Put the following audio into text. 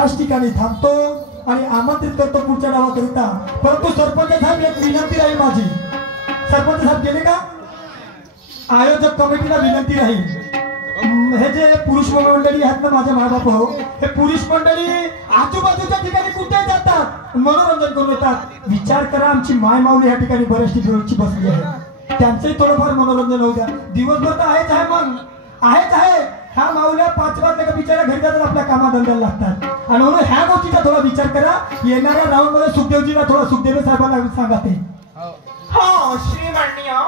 ह्याच ठिकाणी थांबतो आणि आमंत्रित करतो पुढच्या डावाकरिता। परंतु सरपंच साहेब एक विनंती राहील माझी। सरपंच साहेब गेले का? आयोजक कमिटीला विनंती राहील, हे जे पुरुष मंडळी आहेत ना माझ्या मायबाप हो, हे पुरुष मंडळी आजूबाजूच्या ठिकाणी कुठे जातात, मनोरंजन करून येतात। विचार करा, आमची माय माऊली या ठिकाणी बऱ्याचशी वेळची बसली आहे, त्यांचंही थोडंफार मनोरंजन होऊ द्या। दिवसभर तर आहेच आहे, मग आहेच आहे। ह्या माऊल्या 5 वाजता बिचारा घरी जातात, आपल्या कामाधंद्याला लागतात, आणि म्हणून ह्या गोष्टीचा थोडा विचार करा। येणाऱ्या राऊंड मध्ये सुखदेवजीला थोडा, सुखदेव साहेबांना सांगा ते। हो श्रीमान्य